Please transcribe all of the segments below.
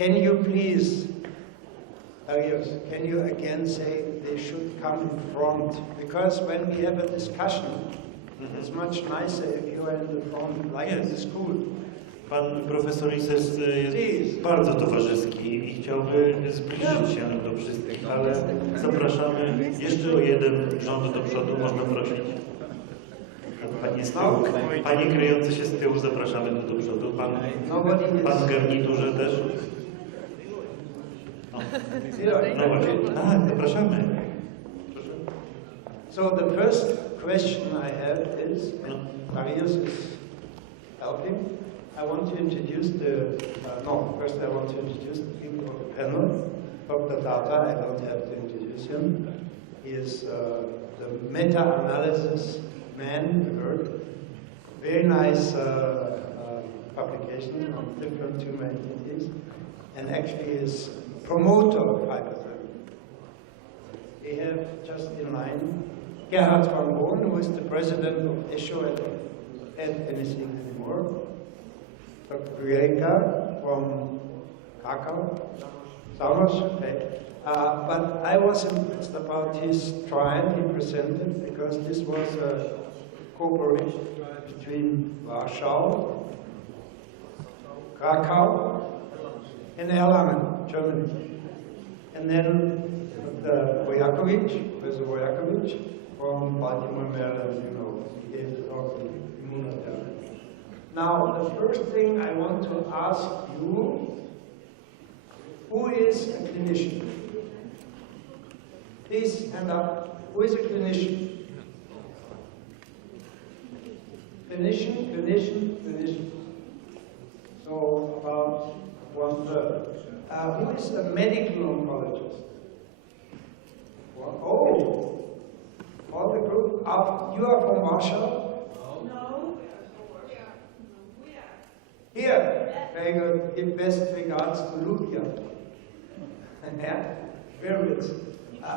Can you please, can you again say they should come in front? Because when we have a discussion, it's much nicer if you are in the front, like in the school. Pan profesor Isselsa jest bardzo towarzyski i chciałby zbliżyć się do wszystkich, ale zapraszamy jeszcze o jeden rząd do przodu, można prosić. Panie z tyłu, panie kryjące się z tyłu, zapraszamy do przodu. Pan w garniturze też. No właśnie, tak, zapraszamy. So the first question I have is, and Marius is helping, I want to introduce first I want to introduce the people of the panel. Dr. Tata, I don't have to introduce him. He is the meta-analysis man, the work. Very nice publication on different tumor entities, and actually is promoter of hypertermia. We have just in line Gerhard van Boon, who is the president of ESHO and at anything anymore. Dr. Guerca from Krakow, Samus, okay. But I was impressed about his trial he presented, because this was a cooperation between Warsaw, Krakow, and Erlangen, Germany. And then Professor Vojakovic from Baltimore, Maryland, you know, he gave the talk on immunotherapy. Now, the first thing I want to ask you, who is a clinician? Please stand up. Who is a clinician? Clinician, clinician, clinician. So about 1/3. Who is a medical oncologist? Oh, all the group. You are from Warsaw? No. Here. Very good. Give best regards to Lucia. Yeah, very good.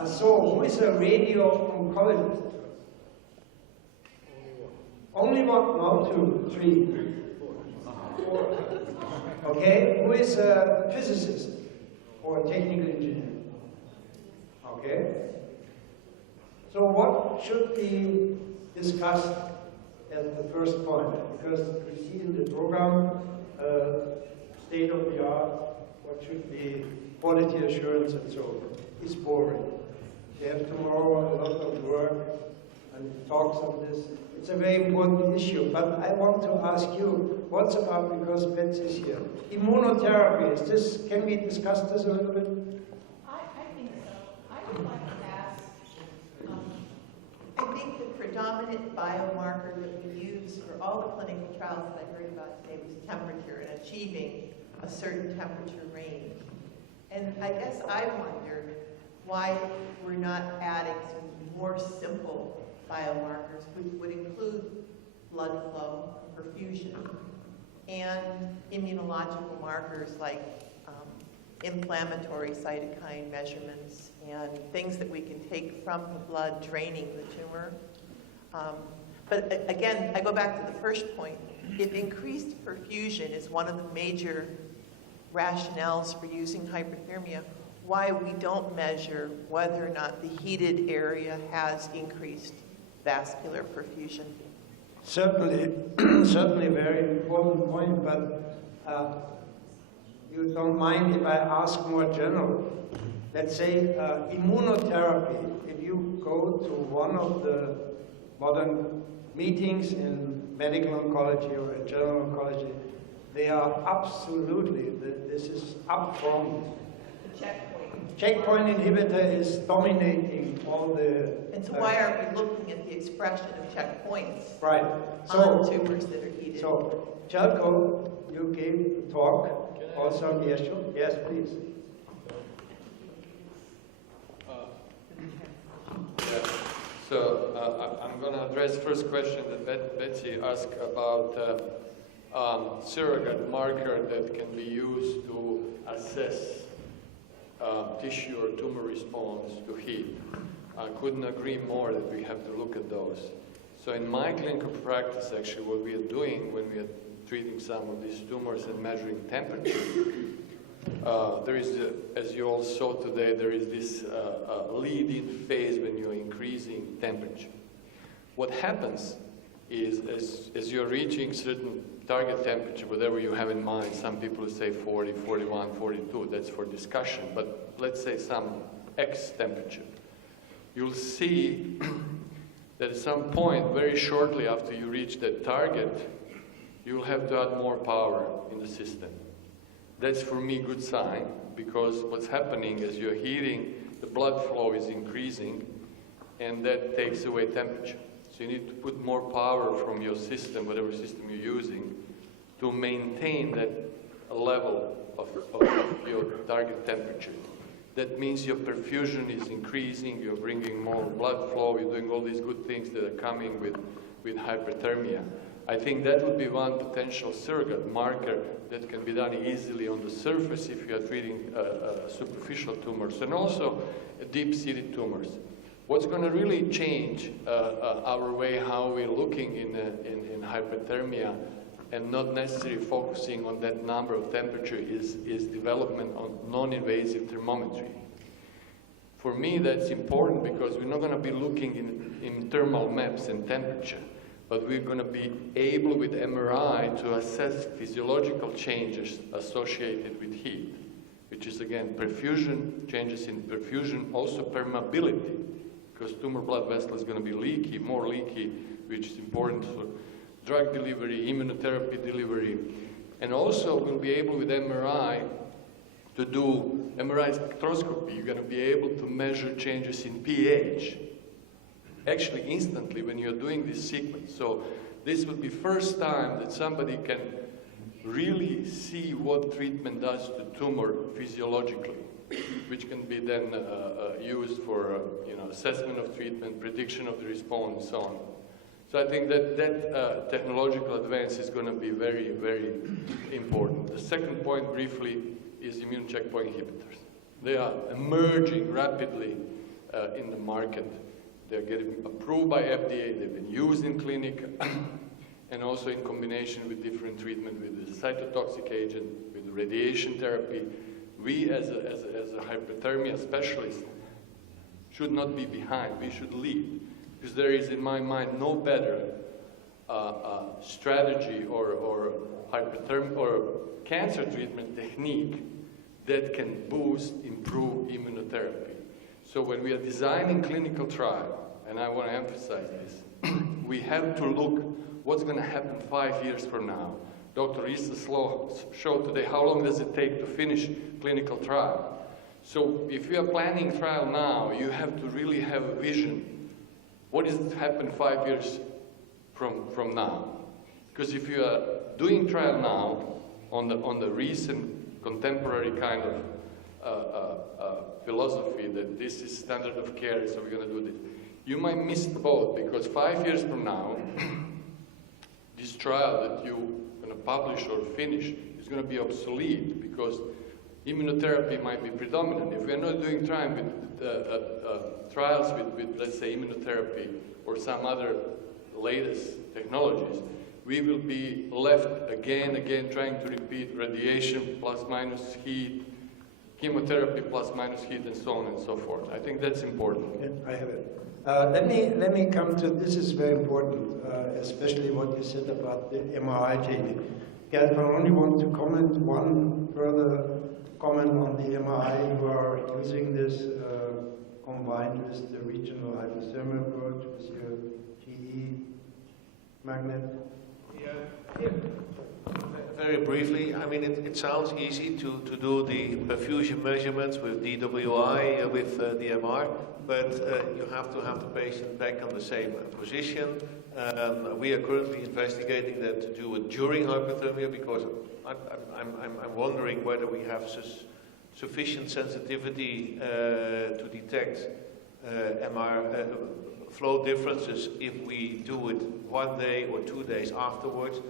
So, who is a radio oncologist? Only one? No, 2, 3, 4. Okay, who is a physicist or a technical engineer? Okay. So what should be discussed as the first point? Because we see in the program, state of the art, what should be quality assurance and so on. It's boring. We have tomorrow a lot of work and talks on this. It's a very important issue, but I want to ask you, what's about, because Betsy is here, immunotherapy, can we discuss this a little bit? I think so. I would like to ask, I think the predominant biomarker that we use for all the clinical trials that I heard about today was temperature and achieving a certain temperature range. And I guess I wonder why we're not adding some more simple biomarkers, which would include blood flow, perfusion, and immunological markers like inflammatory cytokine measurements and things that we can take from the blood draining the tumor. But again, I go back to the first point. If increased perfusion is one of the major rationales for using hyperthermia, why we don't measure whether or not the heated area has increased vascular perfusion. Certainly, certainly a very important point, but you don't mind if I ask more general. Let's say immunotherapy, if you go to one of the modern meetings in medical oncology or in general oncology, they are absolutely, this is upfront. Checkpoint inhibitor is dominating all the... And so why aren't we looking at the expression of checkpoints right. on tumors that are heated? So, Jelko, you gave a talk also on the issue. Yes, please. Yeah. So I'm going to address first question that Betsy asked about surrogate marker that can be used to assess tissue or tumor response to heat. I couldn't agree more that we have to look at those. So in my clinical practice, actually, what we are doing when we are treating some of these tumors and measuring temperature, there is, as you all saw today, there is this lead-in phase when you're increasing temperature. What happens is, as you're reaching certain target temperature, whatever you have in mind, some people say 40, 41, 42, that's for discussion, but let's say some X temperature. You'll see that at some point, very shortly after you reach that target, you'll have to add more power in the system. That's for me a good sign, because what's happening as you're heating, the blood flow is increasing, and that takes away temperature. So you need to put more power from your system, whatever system you're using, to maintain that level of your target temperature. That means your perfusion is increasing, you're bringing more blood flow, you're doing all these good things that are coming with hyperthermia. I think that would be one potential surrogate marker that can be done easily on the surface if you are treating superficial tumors and also deep-seated tumors. What's going to really change our way how we're looking in hyperthermia and not necessarily focusing on that number of temperature is development on non-invasive thermometry. For me, that's important because we're not going to be looking in thermal maps and temperature, but we're going to be able with MRI to assess physiological changes associated with heat, which is again perfusion, changes in perfusion, also permeability, because tumor blood vessel is going to be leaky, more leaky, which is important for drug delivery, immunotherapy delivery, and also we'll be able with MRI to do MRI spectroscopy. You're going to be able to measure changes in pH, actually instantly when you're doing this sequence. So this would be first time that somebody can really see what treatment does to tumor physiologically, which can be then used for assessment of treatment, prediction of the response, and so on. So I think that technological advance is going to be very, very important. The second point, briefly, is immune checkpoint inhibitors. They are emerging rapidly in the market. They're getting approved by FDA. They've been used in clinic, and also in combination with different treatment with the cytotoxic agent, with the radiation therapy. We, as a hyperthermia specialist, should not be behind. We should lead. Because there is, in my mind, no better strategy or hyperthermia or cancer treatment technique that can boost, improve immunotherapy. So when we are designing clinical trial, and I want to emphasize this, we have to look what's going to happen 5 years from now. Dr. Isselsa showed today how long does it take to finish clinical trial. So if you are planning trial now, you have to really have a vision. What is to happen 5 years from now? Because if you are doing trial now on the recent contemporary kind of philosophy that this is standard of care, so we're going to do this, you might miss the boat because 5 years from now, this trial that you're going to publish or finish is going to be obsolete because immunotherapy might be predominant. If we are not doing trials with, let's say, immunotherapy or some other latest technologies, we will be left again trying to repeat radiation plus minus heat, chemotherapy plus minus heat, and so on and so forth. I think that's important. Yeah, I have it. Let me come to, this is very important, especially what you said about the MRI technique. Gerd, I only want to comment one further comment on the MRI. You are using this combined with the regional hyperthermia approach with your GE magnet. Yeah. Very briefly, I mean, it sounds easy to do the perfusion measurements with DWI, with the MR, but you have to have the patient back on the same position. We are currently investigating that to do it during hypothermia because I'm wondering whether we have sufficient sensitivity to detect MR flow differences if we do it 1 day or 2 days afterwards.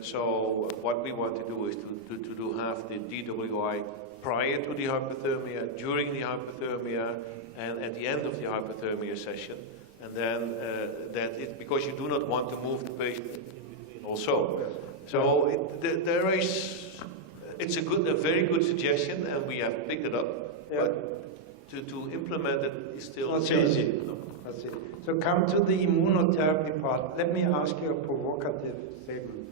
So what we want to do is to have the DWI prior to the hypothermia, during the hypothermia, and at the end of the hypothermia session. And then because you do not want to move the patient in between also. So there is it's a very good suggestion, and we have picked it up. Yeah. But to implement it is still Not so challenging. easy. That's it. So come to the immunotherapy part. Let me ask you a provocative statement.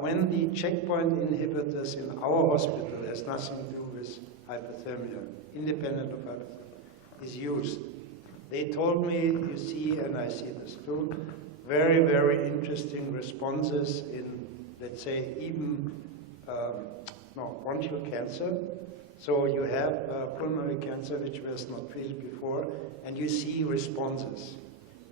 When the checkpoint inhibitors in our hospital has nothing to do with hyperthermia, independent of hyperthermia, is used, they told me, you see, and I see this too, very, very interesting responses in, let's say, even bronchial cancer. So you have pulmonary cancer, which was not treated before, and you see responses.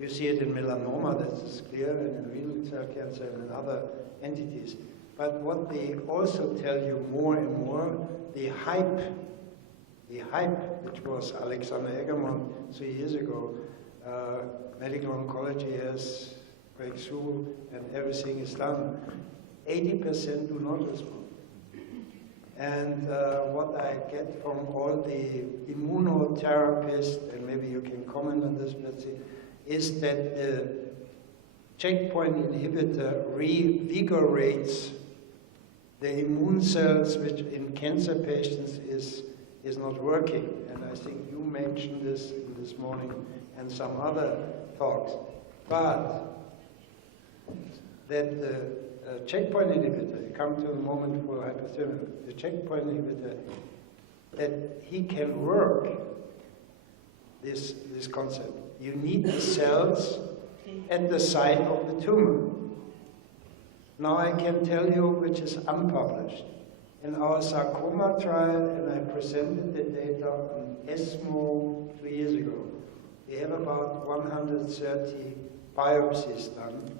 You see it in melanoma, that is clear, and in renal cell cancer and in other entities. But what they also tell you more and more, the hype, which was Alexander Eggermont 3 years ago, medical oncology has breakthrough and everything is done. 80% do not respond. And what I get from all the immunotherapists, and maybe you can comment on this, Betsy, is that the checkpoint inhibitor revigorates the immune cells, which in cancer patients is not working. And I think you mentioned this in this morning and some other talks. But that the checkpoint inhibitor, come to the moment for hyperthermia, the checkpoint inhibitor, that he can work this concept. You need the cells at the site of the tumor. Now I can tell you, which is unpublished. In our sarcoma trial, and I presented the data on ESMO 3 years ago, we have about 130 biopsies done.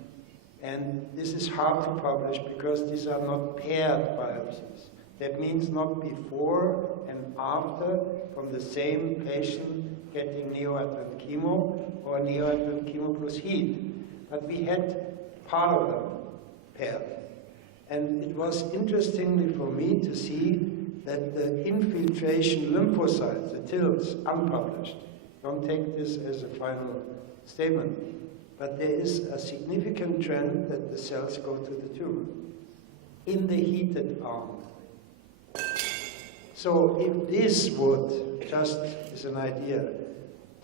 And this is hard to publish because these are not paired biopsies. That means not before and after from the same patient getting neoadjuvant chemo or neoadjuvant chemo plus heat. But we had part of them paired. And it was interestingly for me to see that the infiltration lymphocytes, the TILs, unpublished. Don't take this as a final statement. But there is a significant trend that the cells go to the tumor in the heated arm. So if this would, just as an idea,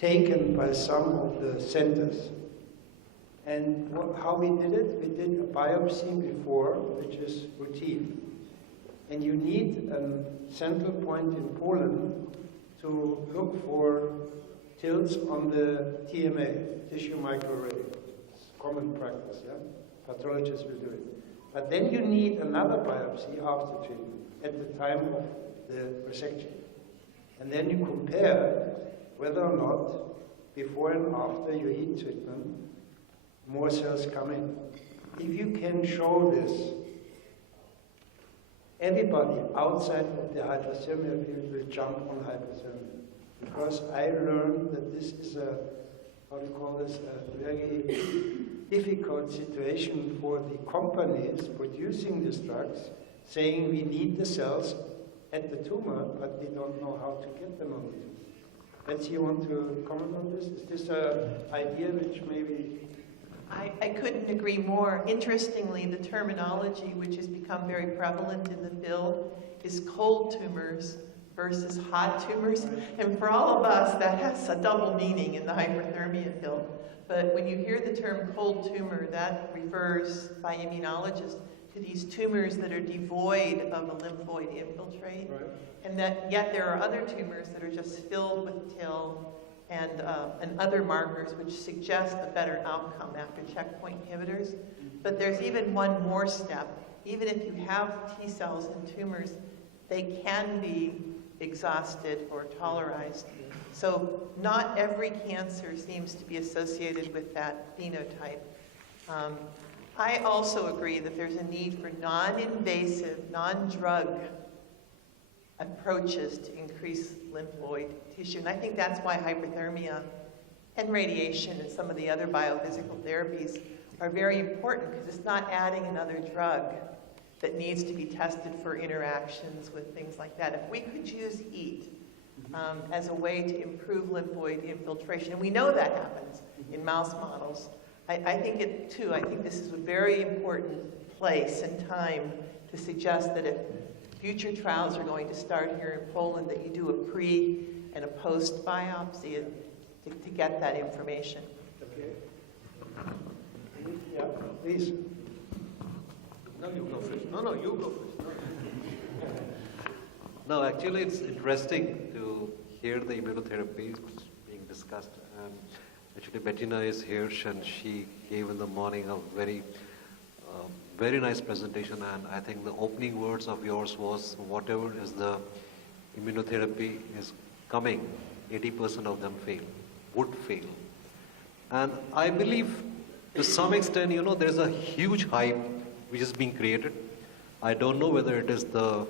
taken by some of the centers, and how we did it, we did a biopsy before, which is routine. And you need a central point in Poland to look for TILs on the TMA, tissue microarray. It's common practice, yeah? Pathologists will do it. But then you need another biopsy after treatment, at the time of the resection. And then you compare whether or not, before and after your heat treatment, more cells come in. If you can show this, everybody outside of the hyperthermia field will jump on hyperthermia. Because I learned that this is a, how do you call this, a very difficult situation for the companies producing these drugs, saying we need the cells at the tumor, but we don't know how to get them on the tumor. Betsy, you want to comment on this? Is this an idea which maybe... I couldn't agree more. Interestingly, the terminology which has become very prevalent in the field is cold tumors versus hot tumors. And for all of us, that has a double meaning in the hyperthermia field. But when you hear the term cold tumor, that refers by immunologists to these tumors that are devoid of a lymphoid infiltrate. Right. And that yet there are other tumors that are just filled with TIL and other markers which suggest a better outcome after checkpoint inhibitors. But there's even one more step. Even if you have T cells in tumors, they can be exhausted or tolerized. So not every cancer seems to be associated with that phenotype. I also agree that there's a need for non-invasive, non-drug approaches to increase lymphoid tissue. And I think that's why hyperthermia and radiation and some of the other biophysical therapies are very important, because it's not adding another drug that needs to be tested for interactions with things like that. If we could use heat as a way to improve lymphoid infiltration, and we know that happens in mouse models, I think it too, I think this is a very important place and time to suggest that if future trials are going to start here in Poland, that you do a pre and a post biopsy to get that information. Okay. Yeah, please. No, you go first. No, you go first. No, actually, it's interesting to hear the immunotherapy being discussed. Actually, Bettina is here, and she gave in the morning a very nice presentation. And I think the opening words of yours was, whatever is the immunotherapy is coming, 80% of them would fail. And I believe, to some extent, there's a huge hype which is being created. I don't know whether it is the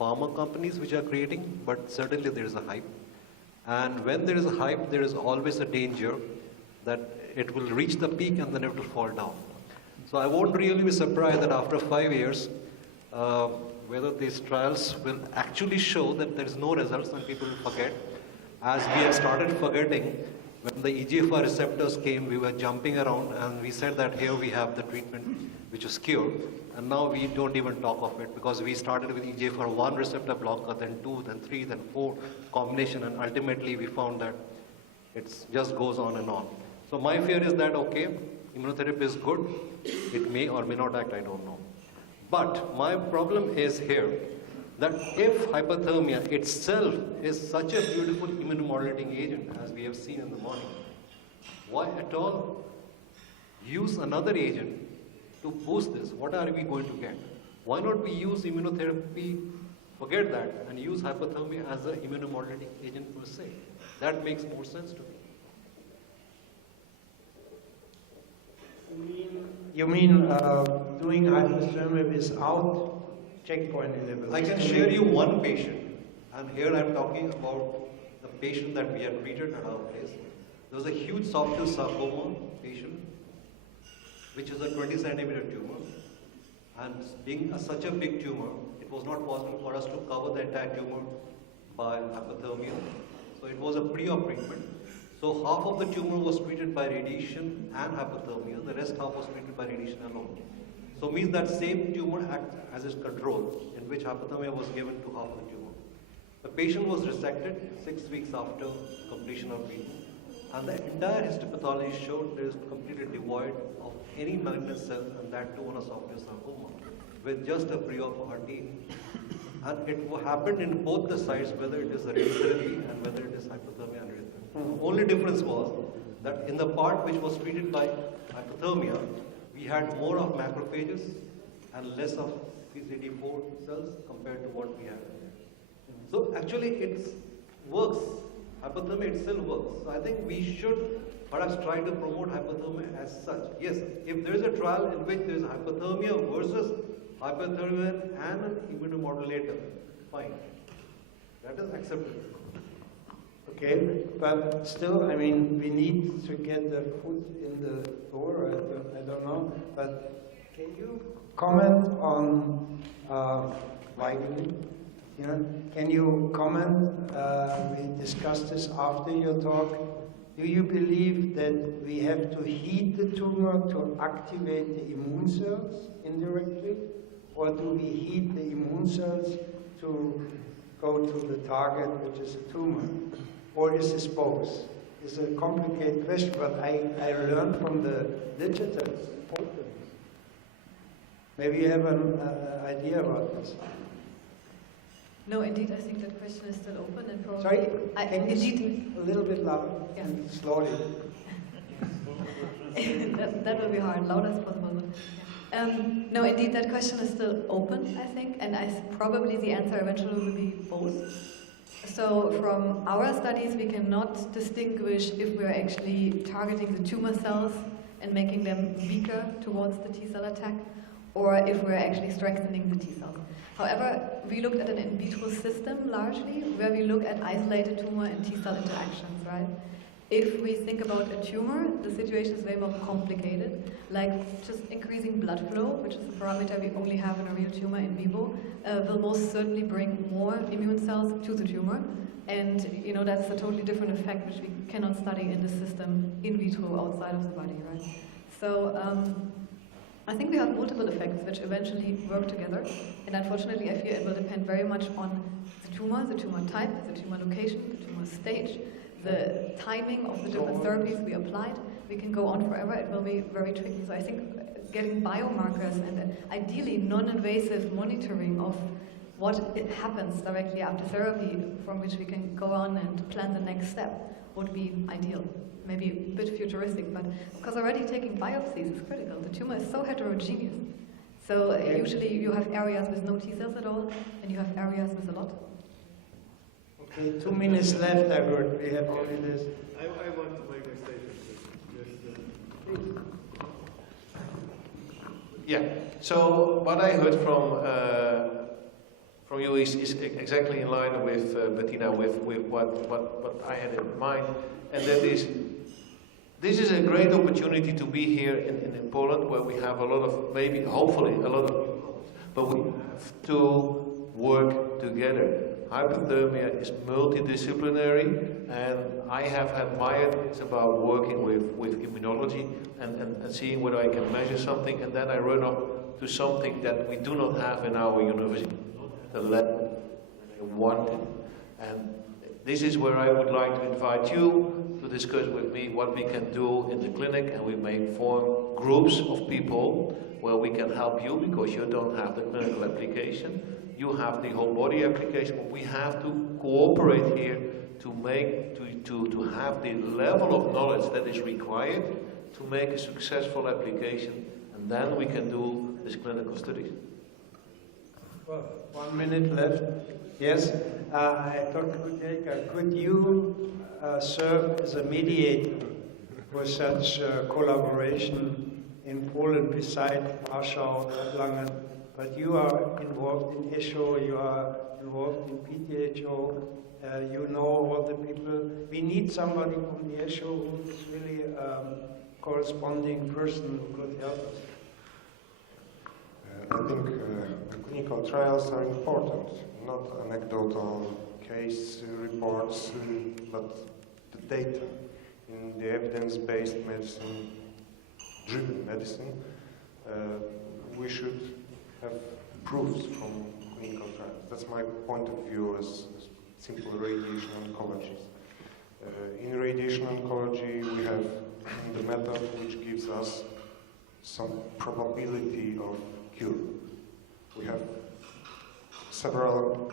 pharma companies which are creating, but certainly there is a hype. And when there is a hype, there is always a danger that it will reach the peak and then it will fall down. So I won't really be surprised that after 5 years, whether these trials will actually show that there is no results and people will forget. As we have started forgetting, when the EGFR receptors came, we were jumping around and we said that here we have the treatment which is cured. And now we don't even talk of it because we started with EGFR 1 receptor blocker, then 2, then 3, then 4 combination, and ultimately we found that it just goes on and on. So my fear is that, okay, immunotherapy is good, it may or may not act, I don't know. But my problem is here, that if hyperthermia itself is such a beautiful immunomodulating agent, as we have seen in the morning, why at all use another agent to boost this? What are we going to get? Why not we use immunotherapy, forget that, and use hyperthermia as an immunomodulating agent per se? That makes more sense to me. You mean doing hyperthermia without checkpoint inhibitors? I can share you one patient, and here I'm talking about the patient that we had treated at our place. There was a huge soft tissue sarcoma patient, which is a 20 centimeter tumor, and being such a big tumor, it was not possible for us to cover the entire tumor by hyperthermia. So it was a pre-op treatment. So half of the tumor was treated by radiation and hyperthermia, the rest half was treated by radiation alone. So means that same tumor acts as its control, in which hyperthermia was given to half the tumor. The patient was resected 6 weeks after completion of treatment, and the entire histopathology showed there is completely devoid of any malignant cells, and that too on a soft tissue sarcoma, with just a pre-op RT. And it happened in both the sites, whether it is a radiotherapy and whether it is hypothermia and radiotherapy. The only difference was that in the part which was treated by hypothermia, we had more of macrophages and less of CD4 cells compared to what we had. So actually it works. Hypothermia itself works. So I think we should perhaps try to promote hypothermia as such. Yes, if there is a trial in which there is hypothermia versus hypothermia and an immunomodulator, fine. That is acceptable. Okay, but still, I mean, we need to get the foot in the door, I don't know, but can you comment on can you comment, we discussed this after your talk, do you believe that we have to heat the tumor to activate the immune cells indirectly, or do we heat the immune cells to go to the target, which is a tumor? Or is this both? It's a complicated question, but I learned from the literature it's important. Maybe you have an idea about this. No, indeed, I think that question is still open and probably... Sorry, can you speak indeed, a little bit louder and slowly? that will be hard, loud as possible. No, indeed, that question is still open, I think, and probably the answer eventually will be both. So from our studies, we cannot distinguish if we're actually targeting the tumor cells and making them weaker towards the T-cell attack, or if we're actually strengthening the T-cells. However, we looked at an in vitro system largely, where we look at isolated tumor and T-cell interactions, right? If we think about a tumor, the situation is way more complicated, like just increasing blood flow, which is a parameter we only have in a real tumor in vivo, will most certainly bring more immune cells to the tumor. And that's a totally different effect, which we cannot study in the system in vitro outside of the body, right? So I think we have multiple effects which eventually work together, and unfortunately I fear it will depend very much on the tumor type, the tumor location, the tumor stage, the timing of the different therapies we applied. We can go on forever, it will be very tricky. So I think getting biomarkers and ideally non-invasive monitoring of what happens directly after therapy, from which we can go on and plan the next step, would be ideal. Maybe a bit futuristic, but because already taking biopsies is critical. The tumor is so heterogeneous. So usually you have areas with no T cells at all, and you have areas with a lot. Okay, 2 minutes left, Edward. We have only this. I want to make a statement. Yeah, so what I heard from you is exactly in line with Bettina, with what I had in mind, and that is, this is a great opportunity to be here in Poland, where we have a lot of, maybe, hopefully, a lot of people, but we have to work together. Hyperthermia is multidisciplinary, and I have admired it's about working with immunology and seeing whether I can measure something, and then I run up to something that we do not have in our university, the level I wanted. And this is where I would like to invite you to discuss with me what we can do in the clinic, and we may form groups of people where we can help you, because you don't have the clinical application. You have the whole body application, but we have to cooperate here to have the level of knowledge that is required to make a successful application, and then we can do this clinical studies. Well, 1 minute left. Yes, Dr. Kudelka, could you serve as a mediator for such collaboration in Poland beside Warsaw, Erlangen? But you are involved in ESHO, you are involved in PTHO, you know all the people. We need somebody from the ESHO who is really a corresponding person who could help us. I think clinical trials are important, not anecdotal case reports, but the data. In the evidence-based medicine, driven medicine, we should have proofs from clinical trials. That's my point of view as simple radiation oncologist. In radiation oncology, we have the method which gives us some probability of cure. We have several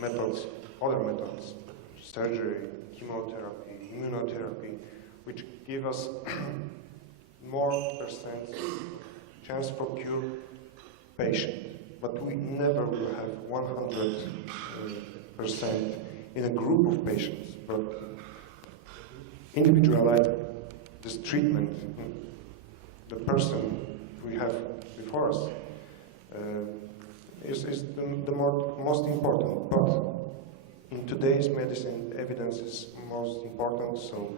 methods, other methods, surgery, chemotherapy, immunotherapy, which give us more percent chance for cure patient. But we never will have 100% in a group of patients. But individualize this treatment, the person we have before us is the most important. But in today's medicine, evidence is most important. So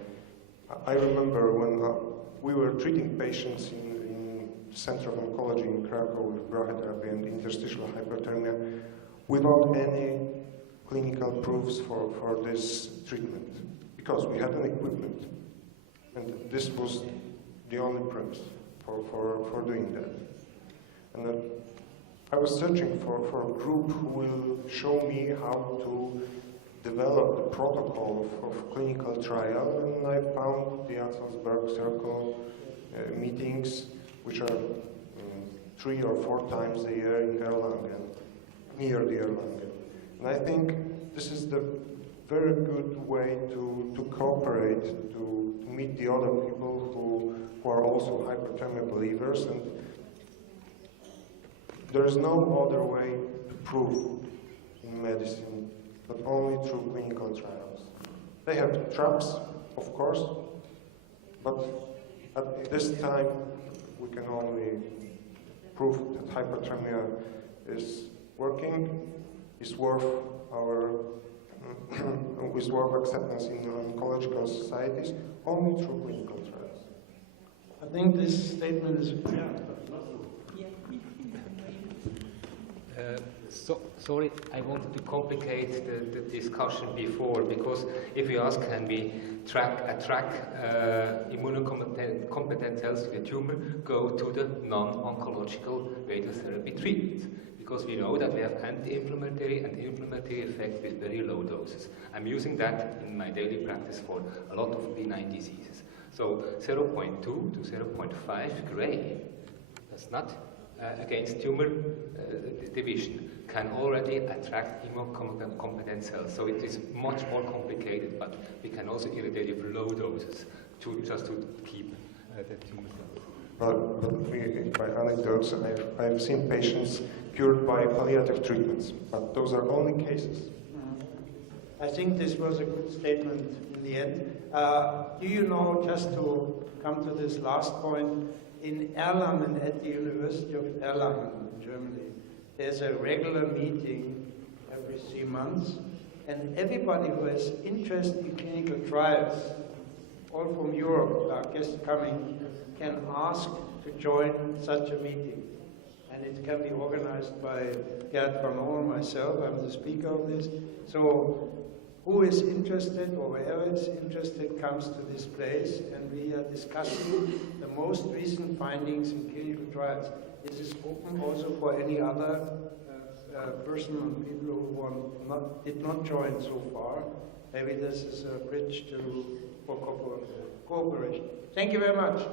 I remember when we were treating patients in Center of Oncology in Krakow with brachytherapy and interstitial hypertermia without any clinical proofs for this treatment, because we had an equipment, and this was the only premise for doing that. And then I was searching for a group who will show me how to develop the protocol of clinical trial, and I found the Isselsa Circle meetings, which are 3 or 4 times a year in Erlangen, near the Erlangen. And I think this is the very good way to cooperate, to meet the other people who are also hyperthermia believers. And there is no other way to prove in medicine, but only through clinical trials. They have traps, of course, but at this time we can only prove that hyperthermia is working, is worth acceptance in oncological societies only through clinical trials. I think this statement is Sorry, I wanted to complicate the discussion before, because if we ask, can we attract immunocompetent cells to the tumor, go to the non-oncological radiotherapy treatment. Because we know that we have anti-inflammatory and inflammatory effects with very low doses. I'm using that in my daily practice for a lot of benign diseases. So 0.2 to 0.5 gray, that's not against tumor division, can already attract immunocompetent cells. So it is much more complicated, but we can also irradiate with low doses just to keep the tumor cells. But by anecdotes, I've seen patients cured by palliative treatments, but those are only cases. I think this was a good statement in the end. Do you know, just to come to this last point, in Erlangen, at the University of Erlangen in Germany, there's a regular meeting every 3 months, and everybody who has interest in clinical trials, all from Europe, our guests coming, can ask to join such a meeting. And it can be organized by Gerd van Oel and myself. I'm the speaker of this. So who is interested, or whoever is interested, comes to this place, and we are discussing the most recent findings in clinical trials. This is open also for any other person and people who did not join so far. Maybe this is a bridge for cooperation. Thank you very much.